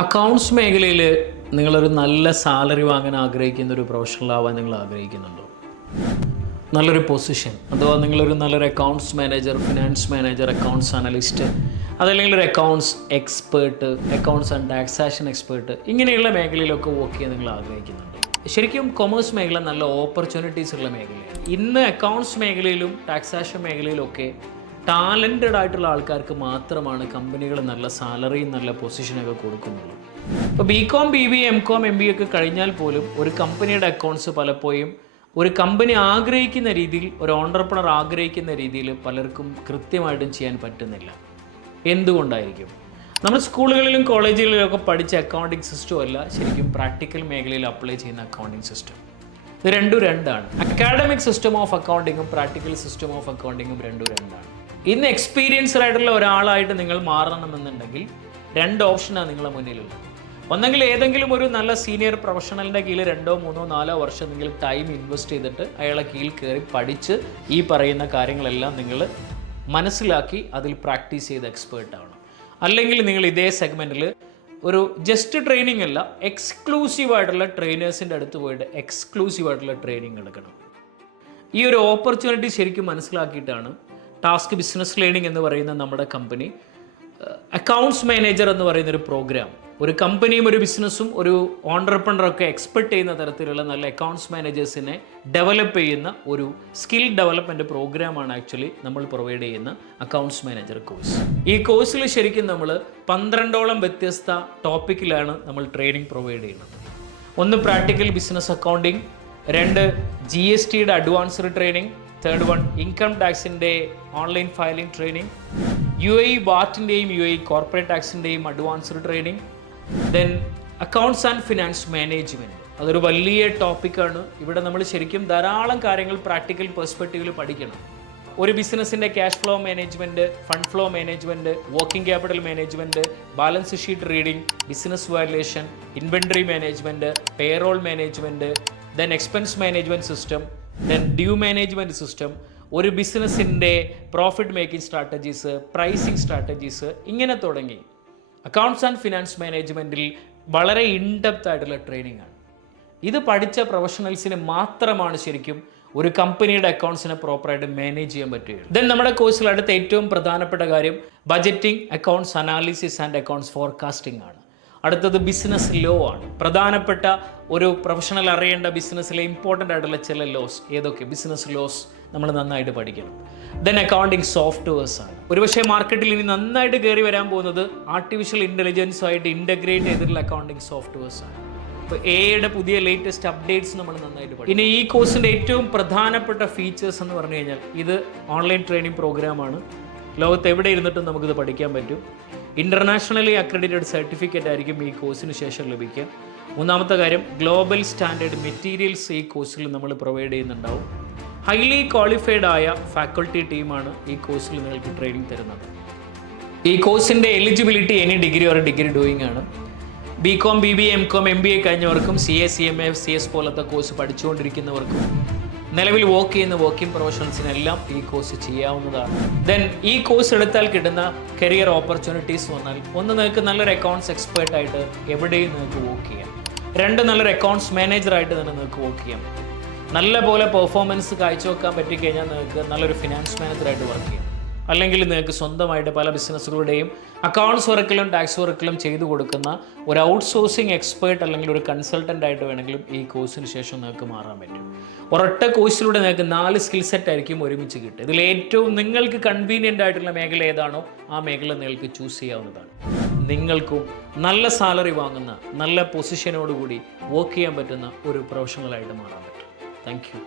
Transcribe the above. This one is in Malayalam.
അക്കൗണ്ട്സ് മേഖലയിൽ നിങ്ങളൊരു നല്ല സാലറി വാങ്ങാൻ ആഗ്രഹിക്കുന്ന ഒരു പ്രൊഫഷണൽ ആവാൻ നിങ്ങൾ ആഗ്രഹിക്കുന്നുണ്ടോ? നല്ലൊരു പൊസിഷൻ, അഥവാ നിങ്ങളൊരു നല്ലൊരു accounts manager, finance manager, accounts analyst, അതല്ലെങ്കിൽ ഒരു accounts expert, accounts and taxation expert, ഇങ്ങനെയുള്ള മേഖലയിലൊക്കെ വർക്ക് ചെയ്യാൻ നിങ്ങൾ ആഗ്രഹിക്കുന്നുണ്ട്. ശരിക്കും കൊമേഴ്സ് മേഖല നല്ല ഓപ്പർച്യൂണിറ്റീസ് ഉള്ള മേഖലയാണ്. ഇന്ന് അക്കൗണ്ട്സ് മേഖലയിലും ടാക്സേഷൻ മേഖലയിലൊക്കെ ടാലൻറ്റഡ് ആയിട്ടുള്ള ആൾക്കാർക്ക് മാത്രമാണ് കമ്പനികൾ നല്ല സാലറിയും നല്ല പൊസിഷനൊക്കെ കൊടുക്കുന്നുള്ളൂ. ഇപ്പോൾ BCom, BBA, MCom, MBA ഒക്കെ കഴിഞ്ഞാൽ പോലും ഒരു കമ്പനിയുടെ അക്കൗണ്ട്സ് പലപ്പോഴും ഒരു കമ്പനി ആഗ്രഹിക്കുന്ന രീതിയിൽ, ഒരു ഓണ്ടർപ്രണർ ആഗ്രഹിക്കുന്ന രീതിയിൽ പലർക്കും കൃത്യമായിട്ടും ചെയ്യാൻ പറ്റുന്നില്ല. എന്തുകൊണ്ടായിരിക്കും? നമ്മൾ സ്കൂളുകളിലും കോളേജുകളിലൊക്കെ പഠിച്ച അക്കൗണ്ടിങ് സിസ്റ്റം അല്ല ശരിക്കും പ്രാക്ടിക്കൽ മേഖലയിൽ അപ്ലൈ ചെയ്യുന്ന അക്കൗണ്ടിങ് സിസ്റ്റം. ഇത് രണ്ടാണ്. അക്കാഡമിക് സിസ്റ്റം ഓഫ് അക്കൗണ്ടിങ്ങും പ്രാക്ടിക്കൽ സിസ്റ്റം ഓഫ് അക്കൗണ്ടിങ്ങും രണ്ടാണ്. ഇന്ന് എക്സ്പീരിയൻസ്ഡ് ആയിട്ടുള്ള ഒരാളായിട്ട് നിങ്ങൾ മാറണമെന്നുണ്ടെങ്കിൽ രണ്ട് ഓപ്ഷനാണ് നിങ്ങളുടെ മുന്നിലുള്ളത്. ഒന്നെങ്കിൽ ഏതെങ്കിലും ഒരു നല്ല സീനിയർ പ്രൊഫഷണലിൻ്റെ കീഴിൽ 2, 3, 4 വർഷം നിങ്ങൾ ടൈം ഇൻവെസ്റ്റ് ചെയ്തിട്ട് അയാളെ കീഴിൽ കയറി പഠിച്ച് ഈ പറയുന്ന കാര്യങ്ങളെല്ലാം നിങ്ങൾ മനസ്സിലാക്കി അതിൽ പ്രാക്ടീസ് ചെയ്ത് എക്സ്പേർട്ട് ആവണം. അല്ലെങ്കിൽ നിങ്ങൾ ഇതേ സെഗ്മെൻറ്റിൽ ഒരു ജസ്റ്റ് ട്രെയിനിങ് അല്ല, എക്സ്ക്ലൂസീവായിട്ടുള്ള ട്രെയിനേഴ്സിൻ്റെ അടുത്ത് പോയിട്ട് എക്സ്ക്ലൂസീവായിട്ടുള്ള ട്രെയിനിങ് എടുക്കണം. ഈ ഒരു ഓപ്പർച്യൂണിറ്റി ശരിക്കും മനസ്സിലാക്കിയിട്ടാണ് ടാസ്ക് ബിസിനസ് ലേണിംഗ് എന്ന് പറയുന്ന നമ്മുടെ കമ്പനി അക്കൗണ്ട്സ് മാനേജർ എന്ന് പറയുന്ന ഒരു പ്രോഗ്രാം, ഒരു കമ്പനിയും ഒരു ബിസിനസ്സും ഒരു ഓണ്ടർപ്രണറൊക്കെ എക്സ്പെക്ട് ചെയ്യുന്ന തരത്തിലുള്ള നല്ല അക്കൗണ്ട്സ് മാനേജേഴ്സിനെ ഡെവലപ്പ് ചെയ്യുന്ന ഒരു സ്കിൽ ഡെവലപ്മെൻറ്റ് പ്രോഗ്രാമാണ് ആക്ച്വലി നമ്മൾ പ്രൊവൈഡ് ചെയ്യുന്ന അക്കൗണ്ട്സ് മാനേജർ കോഴ്സ്. ഈ കോഴ്സിൽ ശരിക്കും നമ്മൾ 12ഓളം വ്യത്യസ്ത ടോപ്പിക്കിലാണ് നമ്മൾ ട്രെയിനിങ് പ്രൊവൈഡ് ചെയ്യുന്നത്. ഒന്ന് പ്രാക്ടിക്കൽ ബിസിനസ് അക്കൗണ്ടിങ്, 2 GSTയുടെ അഡ്വാൻസ്ഡ് ട്രെയിനിങ്, 3 ഇൻകം ടാക്സിൻ്റെ ഓൺലൈൻ ഫയലിംഗ് ട്രെയിനിങ്, UAE വാറ്റിൻ്റെയും UAE കോർപ്പറേറ്റ് ടാക്സിൻ്റെയും advanced training, then accounts and finance management. അതൊരു വലിയ ടോപ്പിക്കാണ്. ഇവിടെ നമ്മൾ ശരിക്കും ധാരാളം കാര്യങ്ങൾ പ്രാക്ടിക്കൽ പെർസ്പെക്റ്റീവിൽ പഠിക്കണം. ഒരു ബിസിനസ്സിൻ്റെ cash flow management, fund flow management, working capital management, balance sheet reading, business valuation, inventory management, payroll management, then expense management system, then due management system, ഒരു ബിസിനസ്സിൻ്റെ profit making strategies, pricing strategies, ഇങ്ങനെ തുടങ്ങി അക്കൗണ്ട്സ് ആൻഡ് ഫിനാൻസ് മാനേജ്മെൻറ്റിൽ വളരെ ഇൻഡെപ്ത് ആയിട്ടുള്ള ട്രെയിനിങ് ആണ്. ഇത് പഠിച്ച പ്രൊഫഷണൽസിന് മാത്രമാണ് ശരിക്കും ഒരു കമ്പനിയുടെ അക്കൗണ്ട്സിനെ പ്രോപ്പറായിട്ട് മാനേജ് ചെയ്യാൻ പറ്റുകയുള്ളൂ. ദെൻ നമ്മുടെ കോഴ്സിൽ അടുത്ത ഏറ്റവും പ്രധാനപ്പെട്ട കാര്യം budgeting, accounts analysis and accounts forecasting ആണ്. അടുത്തത് ബിസിനസ് ലോ ആണ്. പ്രധാനപ്പെട്ട ഒരു പ്രൊഫഷണൽ അറിയേണ്ട ബിസിനസ്സിലെ ഇമ്പോർട്ടൻ്റ് ആയിട്ടുള്ള ചില ലോസ് ഏതൊക്കെ, ബിസിനസ് ലോസ് നമ്മൾ നന്നായിട്ട് പഠിക്കണം. ദെൻ അക്കൗണ്ടിങ് സോഫ്റ്റ്വെയർസ് ആണ്. ഒരുപക്ഷെ മാർക്കറ്റിൽ ഇനി നന്നായിട്ട് കയറി വരാൻ പോകുന്നത് ആർട്ടിഫിഷ്യൽ ഇൻ്റലിജൻസുമായിട്ട് ഇൻ്റഗ്രേറ്റ് ചെയ്തിട്ടുള്ള അക്കൗണ്ടിങ് സോഫ്റ്റ്വെയർസ് ആണ്. ഇപ്പോൾ എയുടെ പുതിയ ലേറ്റസ്റ്റ് അപ്ഡേറ്റ്സ് നമ്മൾ നന്നായിട്ട് പഠിക്കും. ഇനി ഈ കോഴ്സിൻ്റെ ഏറ്റവും പ്രധാനപ്പെട്ട ഫീച്ചേഴ്സ് എന്ന് പറഞ്ഞു കഴിഞ്ഞാൽ ഇത് ഓൺലൈൻ ട്രെയിനിങ് പ്രോഗ്രാമാണ്. ലോകത്ത് എവിടെ ഇരുന്നിട്ടും നമുക്കിത് പഠിക്കാൻ പറ്റും. ഇൻ്റർനാഷണലി അക്രഡിറ്റഡ് സർട്ടിഫിക്കറ്റ് ആയിരിക്കും ഈ കോഴ്സിന് ശേഷം ലഭിക്കുക. മൂന്നാമത്തെ കാര്യം, ഗ്ലോബൽ സ്റ്റാൻഡേർഡ് മെറ്റീരിയൽസ് ഈ കോഴ്സിൽ നമ്മൾ പ്രൊവൈഡ് ചെയ്യുന്നുണ്ടാവും. ഹൈലി ക്വാളിഫൈഡ് ആയ ഫാക്കൾട്ടി ടീമാണ് ഈ കോഴ്സിൽ നിങ്ങൾക്ക് ട്രെയിനിങ് തരുന്നത്. ഈ കോഴ്സിൻ്റെ eligibility any degree or degree doing ആണ്. BCom, BBA, MCom, MBA കഴിഞ്ഞവർക്കും CA, CMA, CS പോലത്തെ കോഴ്സ് പഠിച്ചുകൊണ്ടിരിക്കുന്നവർക്കും നിലവിൽ വർക്ക് ചെയ്യുന്ന വർക്കിംഗ് പ്രൊഫഷണൽസിനെല്ലാം ഈ കോഴ്സ് ചെയ്യാവുന്നതാണ്. ദെൻ ഈ കോഴ്സ് എടുത്താൽ കിട്ടുന്ന കരിയർ ഓപ്പർച്യൂണിറ്റീസ് വന്നാൽ, ഒന്ന്, നിങ്ങൾക്ക് നല്ലൊരു അക്കൗണ്ട്സ് എക്സ്പേർട്ടായിട്ട് എവിടെയും നിങ്ങൾക്ക് വർക്ക് ചെയ്യാം. 2, നല്ലൊരു അക്കൗണ്ട്സ് മാനേജറായിട്ട് തന്നെ നിങ്ങൾക്ക് വർക്ക് ചെയ്യാം. നല്ല പോലെ പെർഫോമൻസ് കാഴ്ചവെക്കാൻ പറ്റിക്കഴിഞ്ഞാൽ നിങ്ങൾക്ക് നല്ലൊരു ഫിനാൻസ് മാനേജറായിട്ട് വർക്ക് ചെയ്യാം. അല്ലെങ്കിൽ നിങ്ങൾക്ക് സ്വന്തമായിട്ട് പല ബിസിനസ്സുകളുടെയും അക്കൗണ്ട്സ് വർക്കിലും ടാക്സ് വർക്കിലും ചെയ്തു കൊടുക്കുന്ന ഒരു ഔട്ട്സോഴ്സിങ് എക്സ്പേർട്ട് അല്ലെങ്കിൽ ഒരു കൺസൾട്ടൻ്റ് ആയിട്ട് വേണമെങ്കിലും ഈ കോഴ്സിന് ശേഷം നിങ്ങൾക്ക് മാറാൻ പറ്റും. ഒരൊറ്റ കോഴ്സിലൂടെ നിങ്ങൾക്ക് 4 സ്കിൽ സെറ്റ് ആയിരിക്കും ഒരുമിച്ച് കിട്ടുക. ഇതിൽ ഏറ്റവും നിങ്ങൾക്ക് കൺവീനിയൻ്റ് ആയിട്ടുള്ള മേഖല ഏതാണോ ആ മേഖല നിങ്ങൾക്ക് ചൂസ് ചെയ്യാവുന്നതാണ്. നിങ്ങൾക്കും നല്ല സാലറി വാങ്ങുന്ന, നല്ല പൊസിഷനോടുകൂടി വർക്ക് ചെയ്യാൻ പറ്റുന്ന ഒരു പ്രൊഫഷണലായിട്ട് മാറാൻ പറ്റും. Thank you.